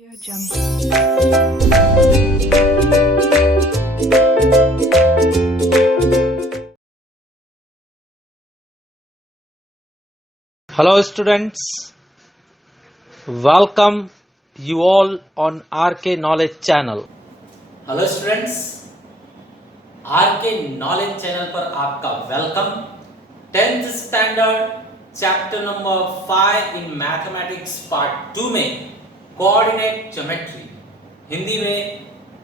Audio Jungle. Hello students, welcome you all on RK Knowledge channel. Hello students, R K knowledge channel पर आपका welcome. 10th standard chapter number 5 in mathematics part 2 में coordinate geometry, Hindi में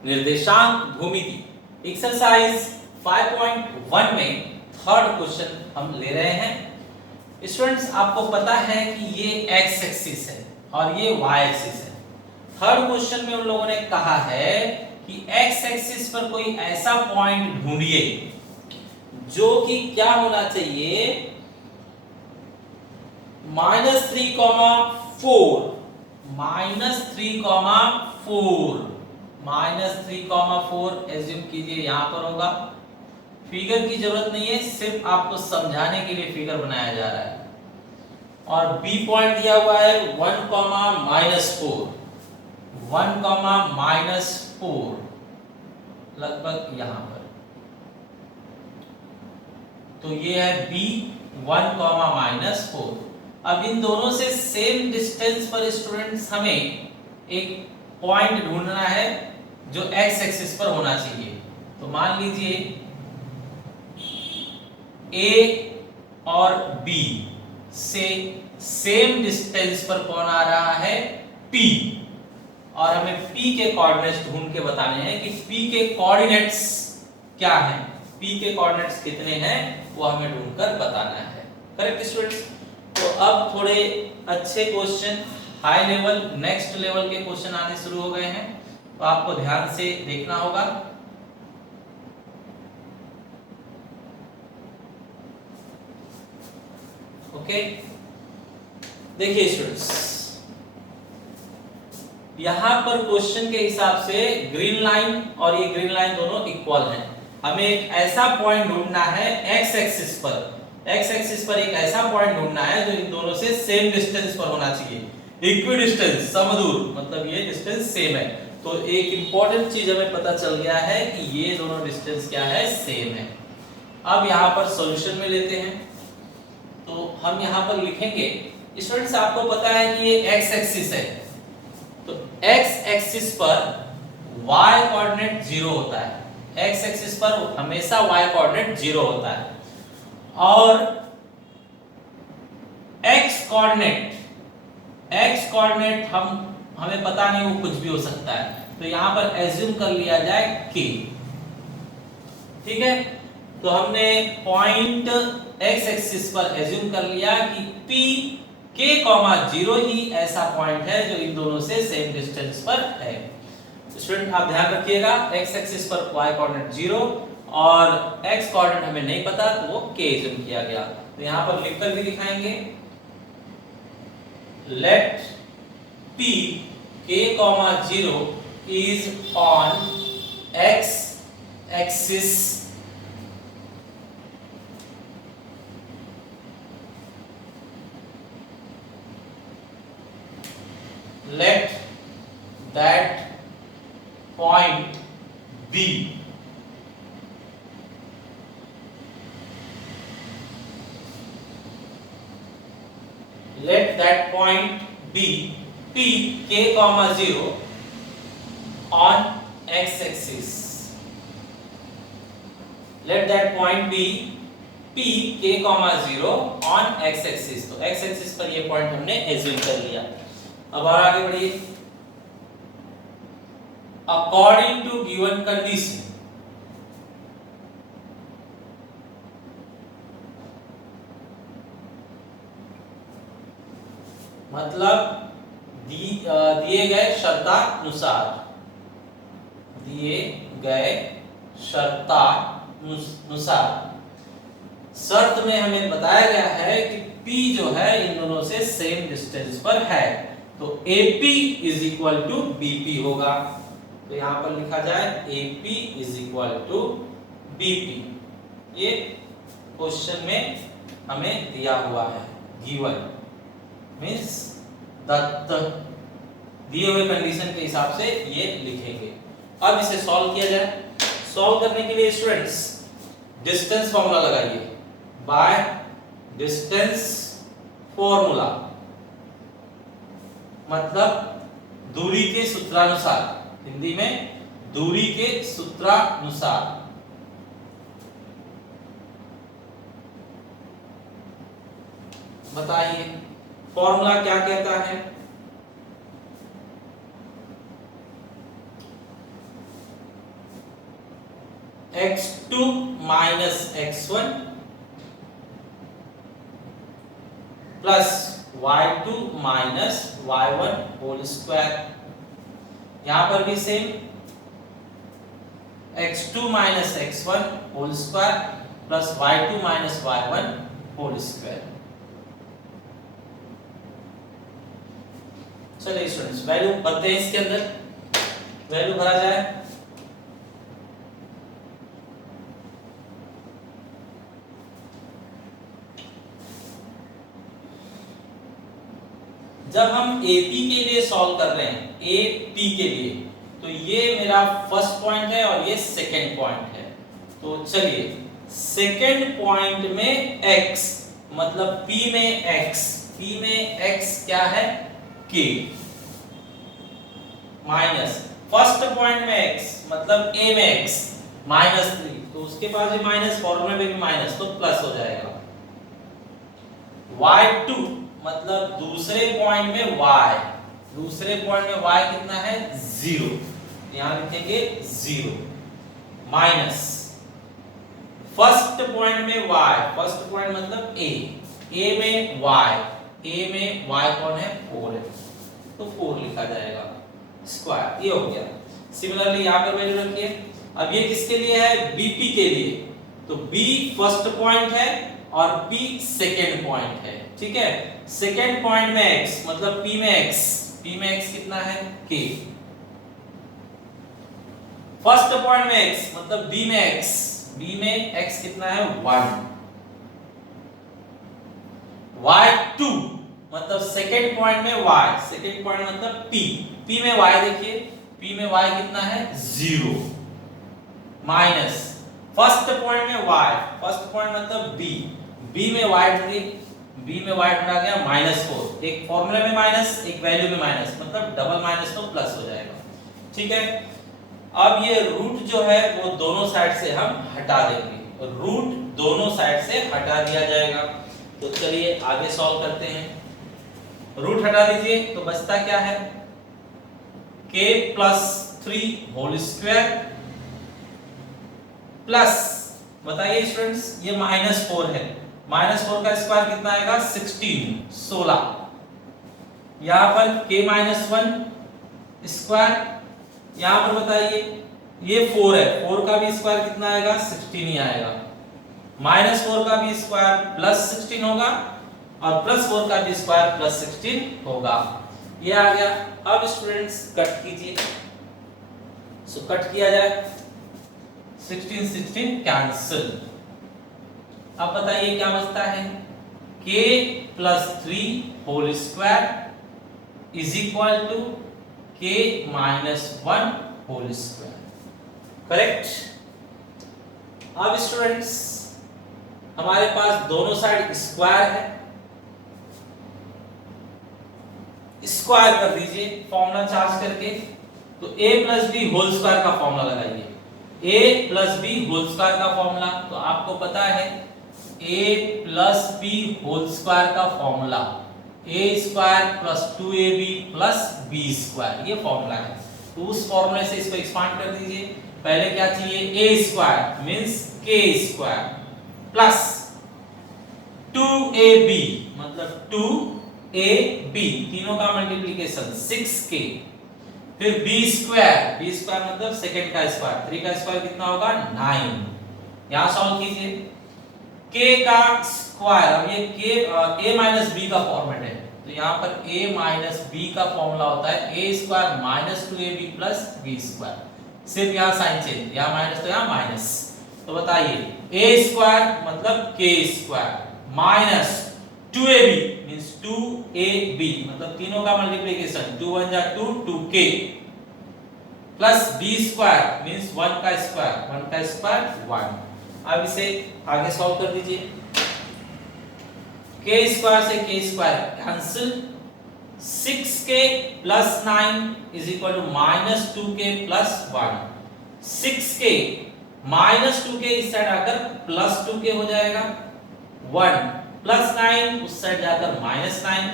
निर्देशांक भूमिति, exercise 5.1 में third question हम ले रहे हैं। स्टूडेंट्स, आपको पता है कि ये एक्स एक्सिस है और ये वाई एक्सिस है। थर्ड क्वेश्चन में उन लोगों ने कहा है कि एक्स एक्सिस पर कोई ऐसा पॉइंट ढूंढिए जो कि क्या होना चाहिए, -3,4 -3,4 एज्यूम कीजिए यहां पर होगा। फिगर की जरूरत नहीं है, सिर्फ आपको समझाने के लिए फिगर बनाया जा रहा है। और बी पॉइंट दिया हुआ है 1,-4 1,-4 लगभग यहां पर। तो ये है बी 1,-4। अब इन दोनों से सेम डिस्टेंस पर स्टूडेंट्स हमें एक पॉइंट ढूंढना है जो एक्स एक्सिस पर होना चाहिए। तो मान लीजिए ए और बी से सेम डिस्टेंस पर कौन आ रहा है, पी। और हमें P के कोऑर्डिनेट्स ढूंढ के बताने हैं कि P के कोऑर्डिनेट्स क्या हैं, P के कोऑर्डिनेट्स कितने हैं, वो हमें ढूंढकर बताना है। Correct students? तो अब थोड़े अच्छे question, high level, next level के क्वेश्चन आने शुरू हो गए हैं, तो आपको ध्यान से देखना होगा। ओके, देखिए स्टूडेंट्स, यहां पर क्वेश्चन के हिसाब से ग्रीन लाइन और ये ग्रीन लाइन दोनों इक्वल हैं। हमें एक ऐसा पॉइंट ढूंढना है एक्स एक्सिस पर एक ऐसा पॉइंट ढूंढना है जो इन दोनों से सेम डिस्टेंस पर होना चाहिए। इक्वी डिस्टेंस, समदूर, मतलब ये डिस्टेंस सेम है। तो एक इंपॉर्टेंट चीज हमें पता चल गया है कि ये दोनों डिस्टेंस क्या है, सेम है। अब यहां पर सॉल्यूशन में लेते हैं, तो हम यहां पर लिखेंगे, स्टूडेंट्स आपको पता है कि ये एक्स एक्सिस है, तो x एक्सिस पर y कोऑर्डिनेट 0 होता है। x एक्सिस पर हमेशा y कोऑर्डिनेट 0 होता है। और x कोऑर्डिनेट हमें पता नहीं, वो कुछ भी हो सकता है। तो यहां पर एज्यूम कर लिया जाए k। ठीक है, तो हमने पॉइंट x एक्सिस पर एज्यूम कर लिया कि p k,0 ही ऐसा पॉइंट है जो इन दोनों से सेम डिस्टेंस पर है। स्टूडेंट आप ध्यान रखिएगा, x एक्सिस पर y कोऑर्डिनेट 0 और x कोऑर्डिनेट हमें नहीं पता, तो वो k एज्यूम किया गया। तो यहां पर लिखकर भी दिखाएंगे, let p k,0 is on x axis let that point be p k,0 on x axis। let that point be p k,0 on x axis। तो x axis पर ये पॉइंट हमने एज्यूम कर लिया। अब और आगे बढ़िए, अकॉर्डिंग टू गिवन कंडीशन, मतलब दिए गए शर्तानुसार शर्त में हमें बताया गया है कि P जो है इन दोनों से सेम डिस्टेंस पर है, तो AP is equal to BP होगा। तो यहां पर लिखा जाए AP is equal to BP। ये क्वेश्चन में हमें दिया हुआ है, गिवन मींस दत्त। दिए हुए कंडीशन के हिसाब से ये लिखेंगे। अब इसे सॉल्व किया जाए। सॉल्व करने के लिए स्टूडेंट्स डिस्टेंस फॉर्मूला लगाइए, बाय डिस्टेंस फॉर्मूला, मतलब दूरी के सूत्रानुसार, हिंदी में दूरी के सूत्रानुसार। बताइए फॉर्मूला क्या कहता है? x2 minus x1 plus y2 minus y1 whole square. यहां पर भी same x2 minus x1 whole square plus y2 minus y1 whole square. चलिए स्टूडेंट्स वैल्यू भरते हैं, इसके अंदर वैल्यू भरा जाए। जब हम एपी के लिए सॉल्व कर रहे हैं, एपी के लिए, तो ये मेरा फर्स्ट पॉइंट है और ये सेकंड पॉइंट है। तो चलिए सेकंड पॉइंट में x, मतलब p में x क्या है? k माइनस फर्स्ट पॉइंट में x मतलब a में x -3, तो उसके पास भी माइनस, फॉर्मूले में भी माइनस, तो प्लस हो जाएगा। y2 मतलब दूसरे पॉइंट में y, दूसरे पॉइंट में y कितना है? 0, यहां लिखेंगे 0 माइनस फर्स्ट पॉइंट में y, फर्स्ट पॉइंट मतलब a में y कौन है? 4 है, तो 4 लिखा जाएगा स्क्वायर। ये हो गया। सिमिलरली यहां पर वैल्यू रखिए। अब ये किसके लिए है? बीपी के लिए, तो b फर्स्ट पॉइंट है और p सेकंड पॉइंट है, ठीक है। सेकंड पॉइंट में x मतलब p में x कितना है? k। फर्स्ट पॉइंट में x मतलब b में x कितना है? 1। y2 मतलब सेकंड पॉइंट में y, सेकंड पॉइंट मतलब p में y, देखिए p में y कितना है? 0 माइनस फर्स्ट पॉइंट में y, फर्स्ट पॉइंट मतलब b में y ढूंढा गया -4, एक फॉर्मूले में माइनस, एक वैल्यू में माइनस, मतलब डबल माइनस तो प्लस हो जाएगा, ठीक है। अब ये रूट जो है वो दोनों साइड से हम हटा देंगे, रूट दोनों साइड से हटा दिया जाएगा। तो चलिए आगे सॉल्व करते हैं। रूट हटा दीजिए तो बचता क्या है? k + 3 होल स्क्वायर प्लस, बताइए स्टूडेंट्स, ये -4 है, -4 का स्क्वायर कितना आएगा? 16। यहां पर k - 1 स्क्वायर, यहां पर बताइए ये 4 है, 4 का भी स्क्वायर कितना आएगा? 16 ही आएगा। -4 का भी स्क्वायर +16 होगा और +4 का भी स्क्वायर +16 होगा। ये आ गया। अब स्टूडेंट्स कट कीजिए, सो कट किया जाए, 16 कैंसिल। अब बताइए क्या बचता है? k + 3 whole square is equal to k - 1 whole square, correct. अब स्टूडेंट्स हमारे पास दोनों साइड स्क्वायर है, स्क्वायर कर दीजिए फॉर्मूला चार्ज करके। तो a + b होल स्क्वायर का फॉर्मूला लगाइए, a + b होल स्क्वायर का फॉर्मूला तो आपको पता है, a + b होल स्क्वायर का फॉर्मूला a² + 2ab + b², ये फॉर्मूला है। तो उस फॉर्मूले से इसको एक्सपांड कर दीजिए। पहले क्या चाहिए? a² means k² plus 2ab मतलब 2ab, तीनों का मल्टीप्लिकेशन 6k, फिर b² मतलब सेकंड का स्क्वायर, 3 का स्क्वायर कितना होगा? 9। यहां सॉल्व कीजिए, k का स्क्वायर, अब ये k a - b का फॉर्मेट है, तो यहां पर a - b का फॉर्मूला होता है a² - 2ab + b²। सिर्फ यहां साइन चेंज, यहां माइनस तो यहां माइनस। तो बताइए a² मतलब k² - 2ab मींस 2ab मतलब तीनों का मल्टीप्लिकेशन 2 1 जा 2 2k plus b square means 1 का स्क्वायर 1। अब इसे आगे सॉल्व कर दीजिए। k स्क्वायर से k square cancel, 6k plus 9 is equal to minus 2k plus 1। 6k minus 2k इस साइड आकर प्लस 2k हो जाएगा, 1 प्लस 9 उस साइड जाकर माइनस 9,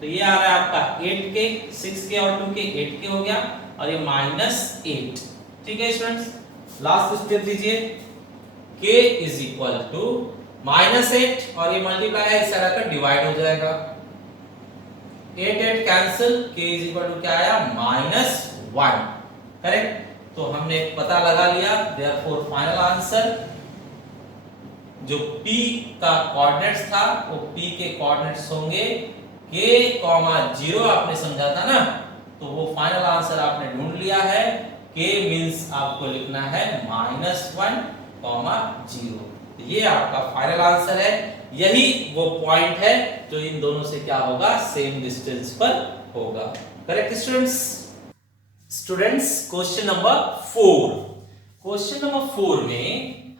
तो ये आ रहा है आपका 8k, 6k और 2k 8k हो गया और ये माइनस 8। ठीक है स्टूडेंट्स, लास्ट स्टेप दीजिए, k is equal to minus 8 और ये मल्टीप्लाई है इस साइड आकर डिवाइड हो जाएगा, 8 8 cancel, k is equal to क्या आया माइनस 1। करेक्ट, तो हमने पता लगा लिया, देयरफॉर फाइनल आंसर जो p का कोऑर्डिनेट्स था वो p के कोऑर्डिनेट्स होंगे k, 0 आपने समझा था ना, तो वो फाइनल आंसर आपने ढूंढ लिया है। k मींस आपको लिखना है -1, 0। तो ये आपका फाइनल आंसर है, यही वो पॉइंट है जो इन दोनों से क्या होगा, सेम डिस्टेंस पर होगा। Correct students, question number 4। Question number 4 में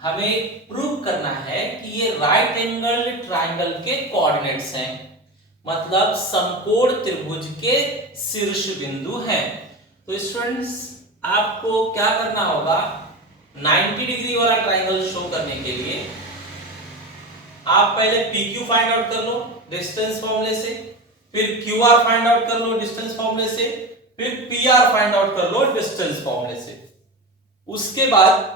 हमें प्रूव करना है कि ये राइट एंगल ट्राइंगल के कोऑर्डिनेट्स हैं, मतलब समकोण त्रिभुज के शीर्ष बिंदु हैं। तो स्टूडेंट्स आपको क्या करना होगा, 90 डिग्री वाला ट्राइंगल शो करने के लिए आप पहले PQ फाइंड आउट कर लो डिस्टेंस फॉर्मूले से, फिर QR फाइंड आउट कर लो डिस्टेंस फॉर्मूले से, फिर PR फाइंड आउट कर लो डिस्टेंस फॉर्मूले से। उसके बाद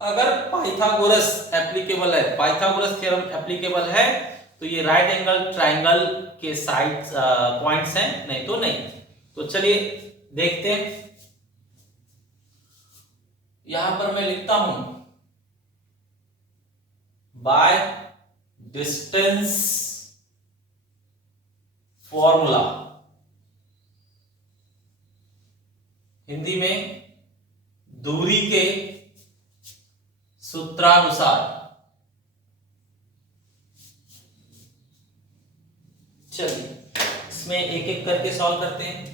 अगर पाइथागोरस एप्लीकेबल है, पाइथागोरस थ्योरम एप्लीकेबल है, तो ये राइट एंगल ट्राइंगल के साइड पॉइंट्स हैं, नहीं तो नहीं। तो चलिए देखते हैं, यहां पर मैं लिखता हूं बाय डिस्टेंस फॉर्मूला, हिंदी में दूरी के सूत्रानुसार। चलिए इसमें एक एक करके सॉल्व करते हैं।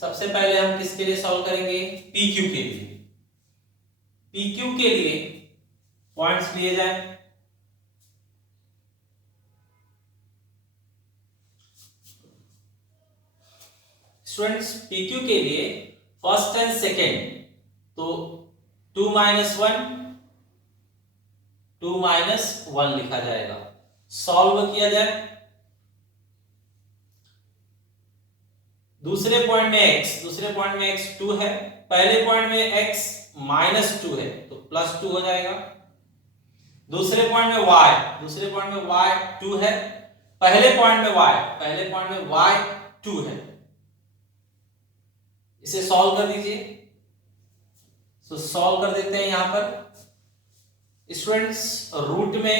सबसे पहले हम किसके लिए सॉल्व करेंगे, PQ के लिए। PQ के लिए पॉइंट्स लिए जाएं, स्टूडेंट्स PQ के लिए फर्स्ट एंड सेकेंड, तो 2 - 1 2 - 1 लिखा जाएगा। सॉल्व किया जाए, दूसरे पॉइंट में x 2 है, पहले पॉइंट में x -2 है तो +2 हो जाएगा। दूसरे पॉइंट में y 2 है, पहले पॉइंट में y 2 है। इसे सॉल्व कर दीजिए, तो सॉल्व कर देते हैं। यहां पर स्टूडेंट्स रूट में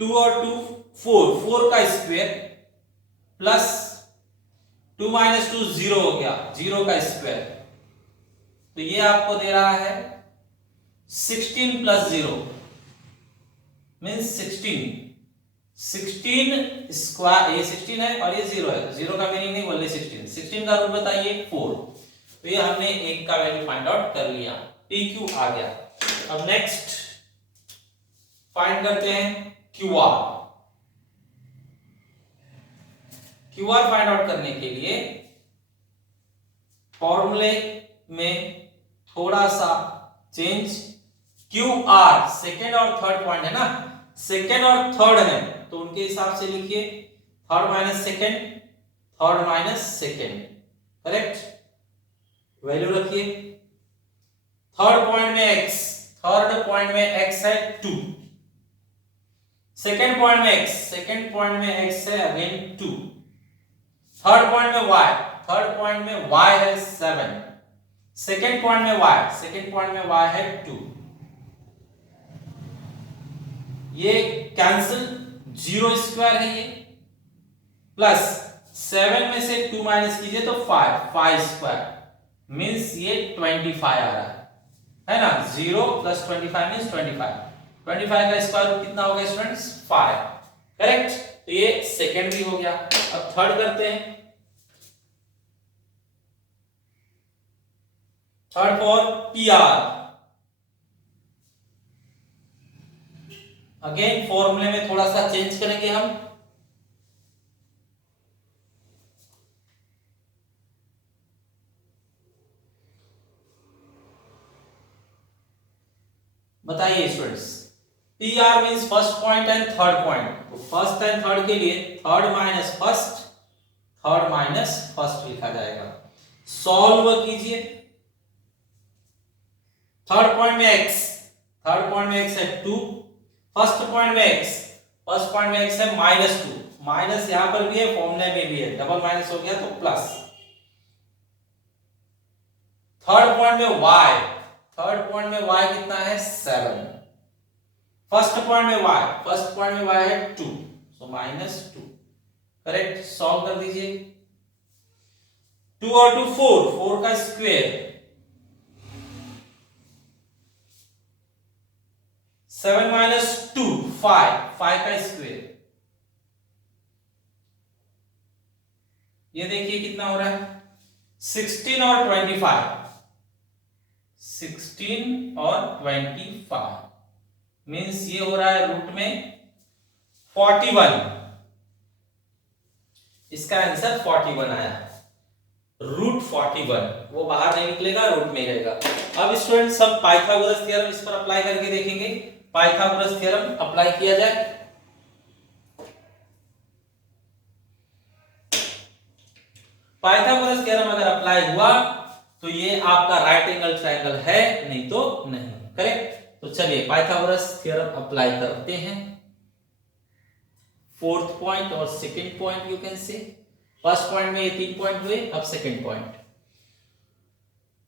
2 और 2 4 का स्क्वायर प्लस 2 - 2 0 हो गया, 0 का स्क्वायर, तो ये आपको दे रहा है 16 + 0 मींस 16 स्क्वायर, ये 16 है और ये 0 है, 0 का मीनिंग नहीं बोले 16 का रूट बताइए 4। तो ये हमने एक का वैल्यू फाइंड आउट कर लिया, PQ आ गया। अब नेक्स्ट फाइंड करते हैं QR। QR फाइंड आउट करने के लिए फॉर्मूले में थोड़ा सा चेंज, QR सेकेंड और थर्ड पॉइंट है ना, सेकेंड और थर्ड है तो उनके हिसाब से लिखिए, third minus second, correct, value रखिए। थर्ड पॉइंट में x है 2, सेकेंड पॉइंट में x है अगेन 2, थर्ड पॉइंट में y है 7, सेकेंड पॉइंट में y है 2। ये कैंसिल, 0 स्क्वायर है ये, प्लस 7 में से 2 माइनस कीजिए तो 5 स्क्वायर मींस ये 25 आ रहा है ना, 0 + 25 मींस 25 का स्क्वायर रूट कितना होगा स्टूडेंट्स, 5। करेक्ट, तो ये सेकंड भी हो गया। अब थर्ड करते हैं। Third for P R, again फॉर्मूले में थोड़ा सा चेंज करेंगे हम। बताइए students, P R means first point and third point. तो फर्स्ट एंड थर्ड के लिए थर्ड माइनस फर्स्ट लिखा जाएगा। सॉल्व कीजिए। थर्ड पॉइंट में x है 2, फर्स्ट पॉइंट में x है -2, माइनस यहां पर भी है, फॉर्मूले में भी है, डबल माइनस हो गया तो प्लस। थर्ड पॉइंट में y कितना है 7, फर्स्ट पॉइंट में y है 2, सो -2, करेक्ट। सॉल्व कर दीजिए। 2 और 2 4 का स्क्वायर, 7 - 2 5 का स्क्वायर। ये देखिए कितना हो रहा है 16 और 25 मीन्स ये हो रहा है रूट में 41। इसका आंसर 41 आया, रूट 41, वो बाहर नहीं निकलेगा, रूट में ही रहेगा। अब स्टूडेंट्स हम पाइथागोरस थ्योरम इस पर अप्लाई करके देखेंगे। पाइथागोरस थ्योरम अप्लाई किया जाए। पाइथागोरस थ्योरम अगर अप्लाई हुआ तो ये आपका राइट एंगल ट्रायंगल है, नहीं तो नहीं, करेक्ट। तो चलिए पाइथागोरस थ्योरम अप्लाई करते हैं। फोर्थ पॉइंट और second point you can say, first point में ये 3 पॉइंट हुए, अब सेकंड पॉइंट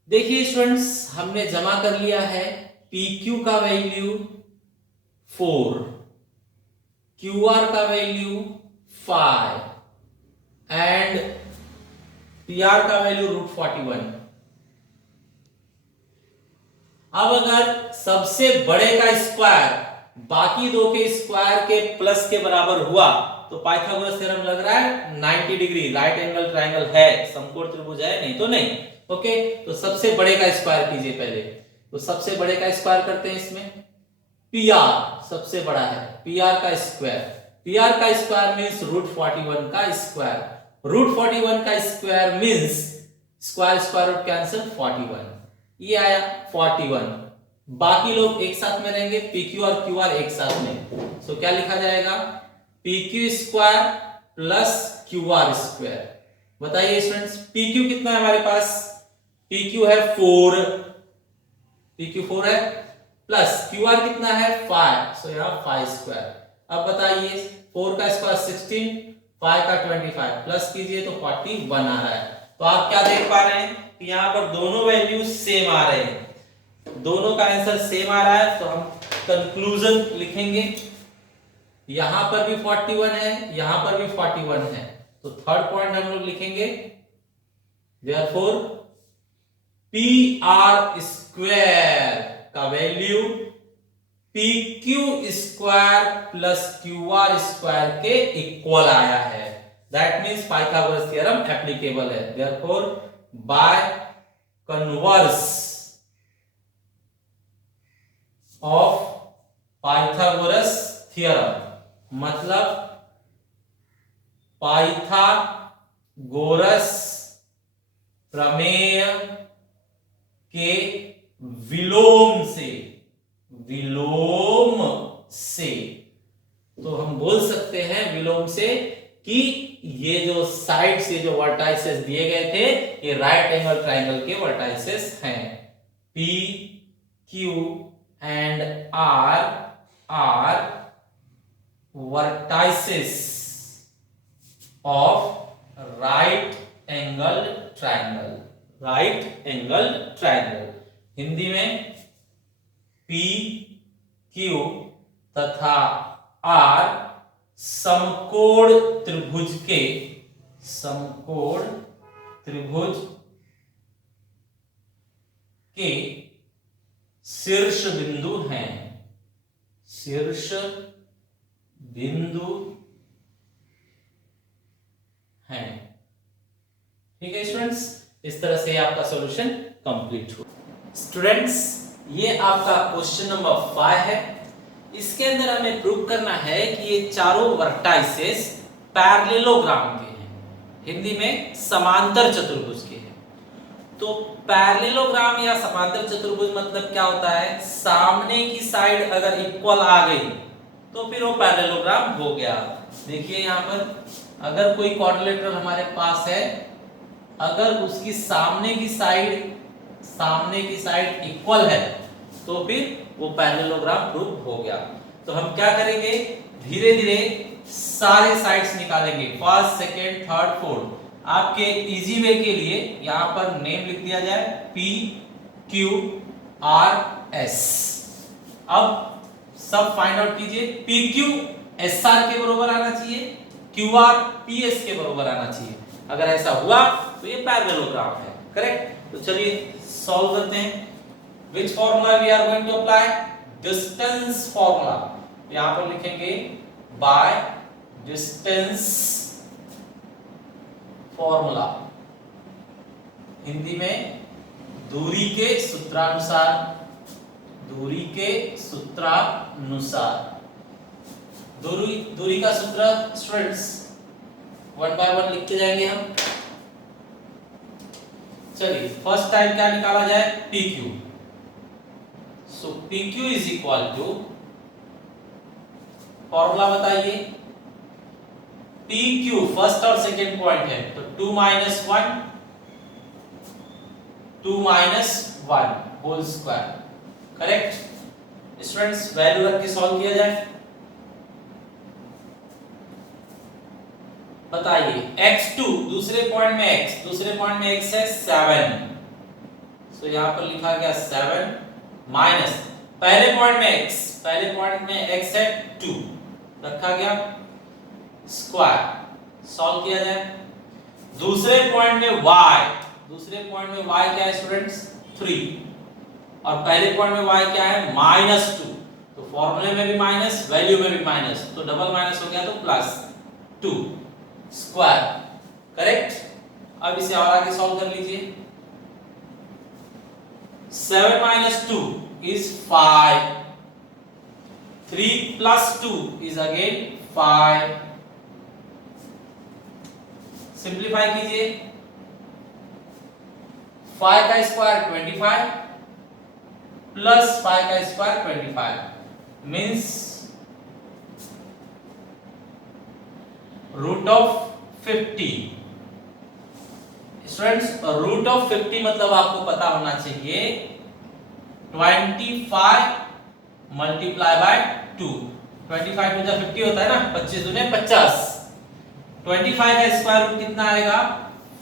देखिए स्टूडेंट्स, हमने जमा कर लिया है PQ का वैल्यू 4, QR का वैल्यू 5 एंड PR का वैल्यू रूट 41। अब अगर सबसे बड़े का स्क्वायर बाकी दो के स्क्वायर के प्लस के बराबर हुआ तो पाइथागोरस थ्योरम लग रहा है 90 डिग्री, राइट एंगल ट्रायंगल है, समकोण त्रिभुज है, नहीं तो नहीं। ओके, तो सबसे बड़े का स्क्वायर कीजिए पहले। तो सबसे बड़े का स्क्वायर करते हैं इसमें। PR सबसे बड़ा है, PR का स्क्वायर मींस रूट 41 का स्क्वायर, रूट 41 का square means square root cancel 41, ये आया 41। बाकी लोग एक साथ में रहेंगे, PQ और QR एक साथ में, सो क्या लिखा जाएगा PQ square plus QR square. बताइए स्टूडेंट्स, PQ कितना है हमारे पास, PQ है 4, PQ 4 है, प्लस QR कितना है 5, सो यहां 5 स्क्वायर। अब बताइए 4 का स्क्वायर 16, 5 का 25, प्लस कीजिए तो 41 आ रहा है। तो आप क्या देख पा रहे हैं कि यहां पर दोनों वैल्यू सेम आ रहे हैं, दोनों का आंसर सेम आ रहा है। तो हम कंक्लूजन लिखेंगे, यहां पर भी 41 है, यहां पर भी 41 है, तो थर्ड पॉइंट हम लोग लिखेंगे देयरफॉर PR स्क्वायर का value PQ square plus QR square के इक्वल आया है। That means Pythagoras theorem applicable है। Therefore by converse of Pythagoras theorem, मतलब पाइथागोरस प्रमेय के विलोम से तो हम बोल सकते हैं विलोम से कि ये जो साइड से जो वर्टाइसेस दिए गए थे ये राइट एंगल ट्रायंगल के वर्टाइसेस हैं। P, Q and R are vertices of right angle triangle, right angle triangle. Hindi में P, Q तथा R समकोण त्रिभुज के शीर्ष बिंदु हैं, ठीक है स्टूडेंट्स, इस तरह से आपका सॉल्यूशन कंप्लीट हुआ। स्टूडेंट्स, ये आपका क्वेश्चन नंबर 5 है। इसके अंदर हमें प्रूव करना है कि ये चारों वर्टाइसेस पैरेललोग्राम के हैं, हिंदी में समांतर चतुर्भुज के हैं। तो पैरेललोग्राम या समांतर चतुर्भुज मतलब क्या होता है, सामने की साइड अगर इक्वल आ गई तो फिर वो पैरेललोग्राम हो गया। देखिए यहाँ पर अगर कोई क्वाड्रिलेटरल हमारे पास है, अगर उसकी सामने की साइड इक्वल है तो फिर वो पैरेललोग्राम प्रूव हो गया। तो हम क्या करेंगे, धीरे धीरे सारे साइड्स निकालेंगे, फर्स्ट, सेकेंड, थर्ड, फोर्थ। आपके इजी वे के लिए यहां पर नेम लिख दिया जाए, P Q R S। अब सब फाइंड आउट कीजिए, PQ SR के बराबर आना चाहिए, QR PS के बराबर आना चाहिए। अगर ऐसा हुआ तो ये पैरेललोग्राम है, करेक्ट। तो चलिए सॉल्व करते हैं। Which formula we are going to apply? Distance formula। यहां पर लिखेंगे by distance formula, हिंदी में दूरी के सूत्रानुसार, दूरी के सूत्रानुसार। दूरी का सूत्र स्टूडेंट्स 1 बाय 1 लिखते जाएंगे हम। चलिए फर्स्ट टाइम क्या निकाला जाए, PQ। So PQ is equal to, formula बताइए, PQ फर्स्ट और सेकेंड पॉइंट है तो 2 - 1 2 - 1 whole square, correct. Students value रख के सॉल्व किया जाए। बताइए x2 दूसरे पॉइंट में x है 7, सो यहां पर लिखा गया 7 माइनस पहले पॉइंट में x है 2, रखा गया स्क्वायर, सॉल्व किया जाए। दूसरे पॉइंट में y क्या है स्टूडेंट्स 3, और पहले पॉइंट में y क्या है -2, तो फॉर्मूले में भी माइनस, वैल्यू में भी माइनस, तो डबल माइनस हो गया तो +2 स्क्वायर, करेक्ट। अब इसे और आगे सॉल्व कर लीजिए। 7 - 2 is 5, 3 + 2 is again 5। सिंप्लीफाई कीजिए, 5 का स्क्वायर 25 प्लस 5 का स्क्वायर 25 मींस √50। स्टूडेंट्स √50 मतलब आपको पता होना चाहिए 25 मल्टीप्लाई बाय 2। 25 टू 50 होता है ना, 25 दूने 50। 25 का स्क्वायर रूट कितना आएगा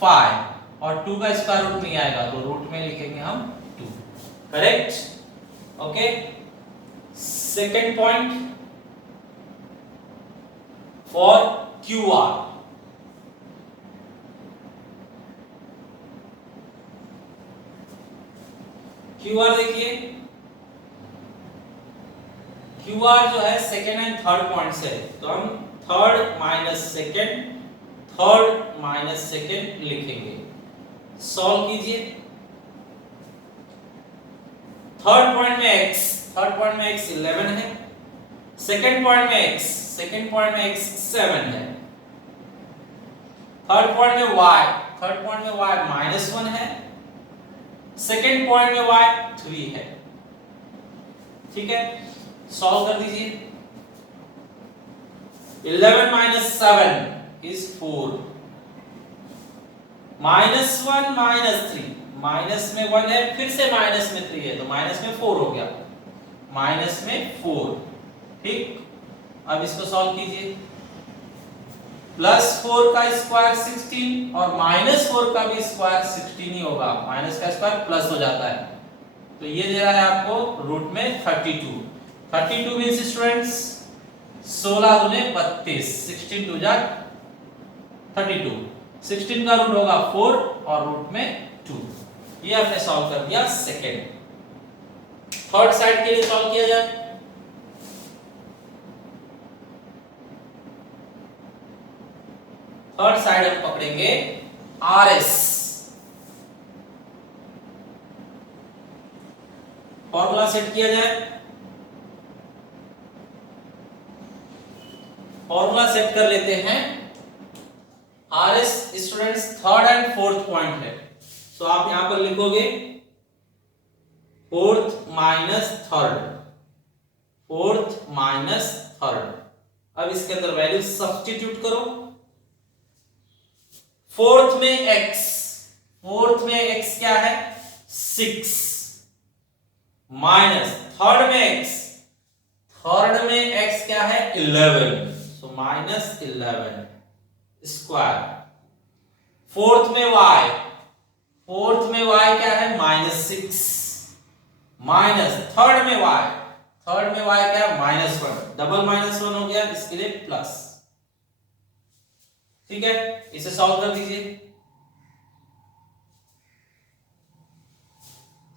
5, और 2 का स्क्वायर रूट नहीं आएगा तो रूट में लिखेंगे हम 2, correct. Okay, second point for QR। QR देखिए, QR जो है सेकेंड एंड थर्ड पॉइंट से, तो हम थर्ड माइनस सेकेंड लिखेंगे। सॉल्व कीजिए। थर्ड पॉइंट में x 11 है, सेकेंड पॉइंट में x 7 है, थर्ड पॉइंट में y -1 है, सेकेंड पॉइंट में y 3 है, ठीक है। सॉल्व कर दीजिए। 11 - 7 is 4, -1 - 3, माइनस में 1 है, फिर से माइनस में 3 है, तो माइनस में 4 हो गया, -4, ठीक। अब इसको सॉल्व कीजिए। +4 का स्क्वायर 16 और -4 का भी स्क्वायर 16 ही होगा, माइनस का स्क्वायर प्लस हो जाता है, तो ये दे रहा है आपको रूट में 32। 32 मींस स्टूडेंट्स 16 दूने 32, 16 2 जा 32, 16 का रूट होगा 4 और रूट में 2। ये हमने सॉल्व कर दिया सेकेंड। थर्ड साइड के लिए सॉल्व किया जाए। थर्ड साइड हम पकड़ेंगे आर एस। फॉर्मूला सेट किया जाए, फॉर्मूला सेट कर लेते हैं। R S students third and fourth point है, तो आप यहां पर लिखोगे fourth minus third, fourth minus third. अब इसके अंदर वैल्यू सब्स्टिट्यूट करो। फोर्थ में x, फोर्थ में x क्या है 6 माइनस थर्ड में x, थर्ड में x क्या है 11, सो माइनस 11 स्क्वायर। फोर्थ में y, फोर्थ में y क्या है -6 माइनस थर्ड में y, थर्ड में y क्या है -1, डबल -1 हो गया, इसके लिए प्लस। ठीक है, इसे सॉल्व कर दीजिए।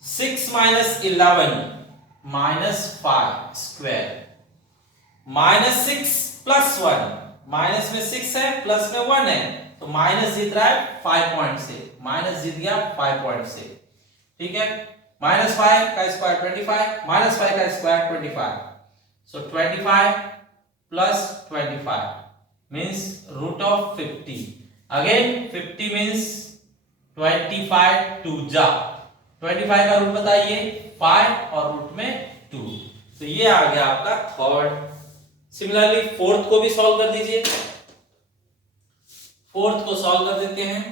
6 माइनस 11 -5 स्क्वायर, -6 प्लस 1, माइनस में 6 है प्लस में 1 है, तो माइनस जीत रहा है 5 पॉइंट से, माइनस जीत गया 5 पॉइंट से। ठीक है, -5 का स्क्वायर 25, -5 का square 25, so 25 plus 25 means root of 50, again 50 means 25 2 जा, 25 का रूट बताइए 5 और रूट में 2, तो ये आ गया आपका थर्ड। सिमिलरली फोर्थ को भी सॉल्व कर दीजिए, फोर्थ को सॉल्व कर देते हैं।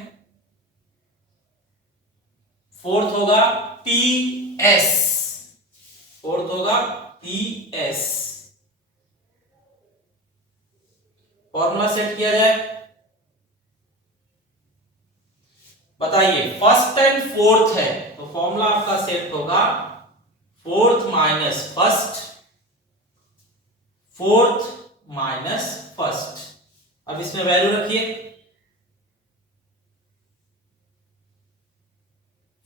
फोर्थ होगा TS, फोर्थ होगा TS। फॉर्मूला सेट किया जाए, बताइए फर्स्ट एंड फोर्थ है, तो फॉर्मूला आपका सेट होगा fourth minus first, fourth minus first. अब इसमें वैल्यू रखिए,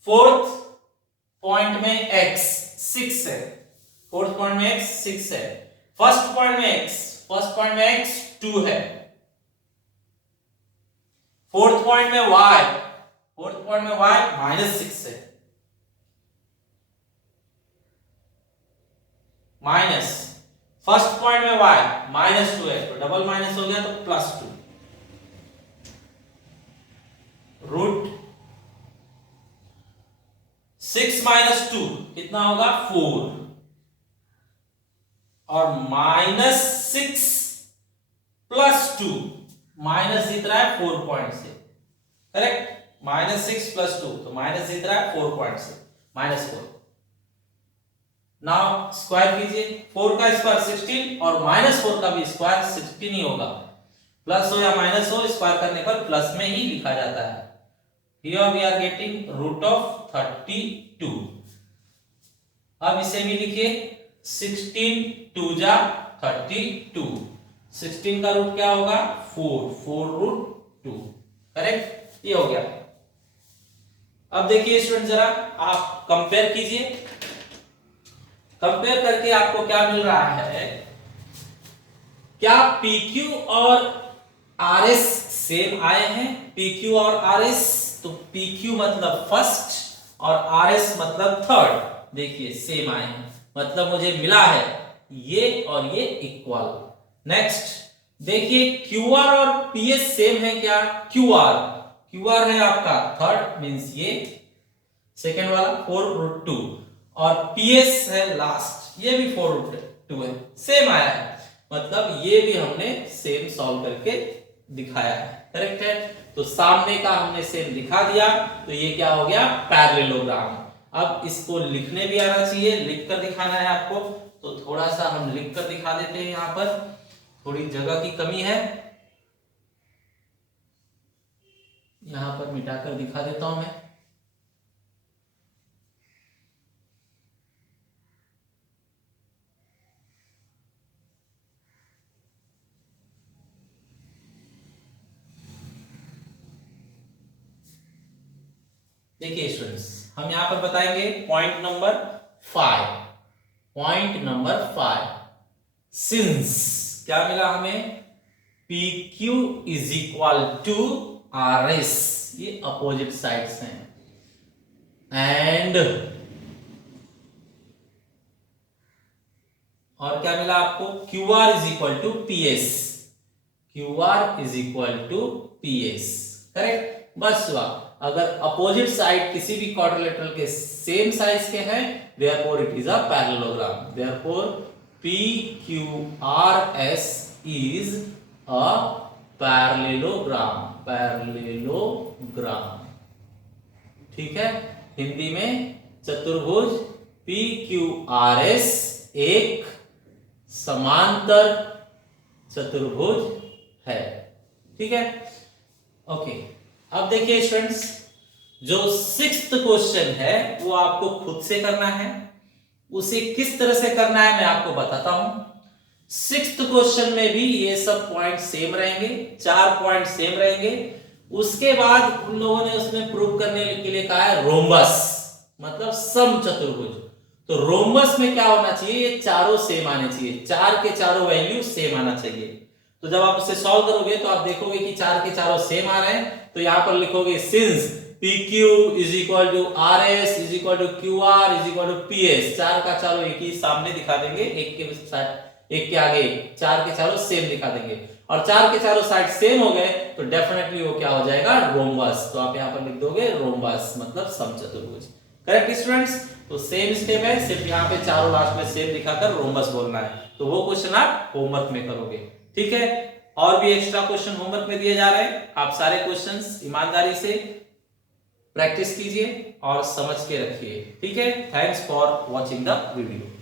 फोर्थ पॉइंट में x 6 है, फोर्थ पॉइंट में x 6 है, फर्स्ट पॉइंट में x, फर्स्ट पॉइंट में x 2 है, फोर्थ पॉइंट में y, फोर्थ पॉइंट में y -6 है, माइनस फर्स्ट पॉइंट में y -2 है, तो डबल माइनस हो गया तो +2, रूट 6 - 2 कितना होगा 4, और -6 + 2, माइनस जीत रहा है 4 पॉइंट से, करेक्ट, -6 + 2, तो माइनस जीत रहा है 4 पॉइंट से, -4। नाउ स्क्वायर कीजिए, 4 का स्क्वायर 16 और -4 का भी स्क्वायर 16 ही होगा, प्लस हो या माइनस हो स्क्वायर करने पर प्लस में ही लिखा जाता है। Here we are getting root of 32। अब इसे भी लिखिए, 16 2 जा 32, 16 का रूट क्या होगा 4, 4 रूट 2, करेक्ट, ये हो गया। अब देखिए स्टूडेंट जरा आप कंपेयर कीजिए, कंपेयर करके आपको क्या मिल रहा है, क्या PQ और RS सेम आए हैं, PQ और RS, तो PQ मतलब फर्स्ट और RS मतलब थर्ड, देखिए सेम आए हैं, मतलब मुझे मिला है ये और ये इक्वल। नेक्स्ट देखिए QR और PS सेम है क्या, QR है आपका थर्ड, मींस ये सेकेंड वाला 4√2, और PS है लास्ट, ये भी 4√2 है, सेम आया है, मतलब ये भी हमने सेम सॉल्व करके दिखाया है, करेक्ट है। तो सामने का हमने सेम दिखा दिया, तो ये क्या हो गया पैरेललोग्राम। अब इसको लिखने भी आना चाहिए, लिख कर दिखाना है आपको, तो थोड़ा सा हम लिख कर दिखा देते हैं, यहाँ पर थोड़ी जगह की कमी है, यहां पर मिटाकर दिखा देता हूं मैं। देखिए स्टूडेंट्स, हम यहां पर बताएंगे point number 5, point number 5, since क्या मिला हमें, PQ = RS, ये अपोजिट साइड्स हैं, एंड और क्या मिला आपको, QR is equal to PS, QR is equal to PS, correct. बस हुआ, अगर अपोजिट साइड किसी भी क्वाड्रिलेटरल के सेम साइज के हैं, therefore it is a parallelogram, therefore PQRS is a parallelogram, parallelogram, ठीक है। हिंदी में चतुर्भुज PQRS एक समांतर चतुर्भुज है, ठीक है। ओके, अब देखिए स्टूडेंट्स, जो 6th क्वेश्चन है वो आपको खुद से करना है। उसे किस तरह से करना है मैं आपको बताता हूं। 6th क्वेश्चन में भी ये सब पॉइंट सेम रहेंगे, 4 पॉइंट सेम रहेंगे। उसके बाद उन लोगों ने उसमें प्रूव करने के लिए कहा है रोम्बस, मतलब समचतुर्भुज। तो रोम्बस में क्या होना चाहिए, ये चारों सेम आने चाहिए, 4 के चारों वैल्यू सेम आना चाहिए। तो जब आप उसे सॉल्व करोगे तो आप देखोगे कि 4 के चारों सेम आ रहे हैं, तो यहां पर लिखोगे since PQ is equal to RS is equal to QR is equal to PS, 4 का चारों एक ही सामने दिखा देंगे, एक के साथ एक के आगे एक, 4 के चारों सेम दिखा देंगे, और 4 के चारों साइड सेम हो गए तो डेफिनेटली वो क्या हो जाएगा, रोम्बस। तो आप यहां पर लिख दोगे रोम्बस, मतलब समचतुर्भुज, करेक्ट स्टूडेंट्स। तो सेम स्टेप है, सिर्फ यहाँ पे चारों लास्ट में सेम दिखाकर रोम्बस बोलना है। तो वो क्वेश्चन आप होमवर्क में करोगे, ठीक है। और भी एक्स्ट्रा क्वेश्चन होमवर्क में दिए जा रहे हैं, आप सारे क्वेश्चंस ईमानदारी से प्रैक्टिस कीजिए और समझ के रखिए, ठीक है। Thanks for watching the video.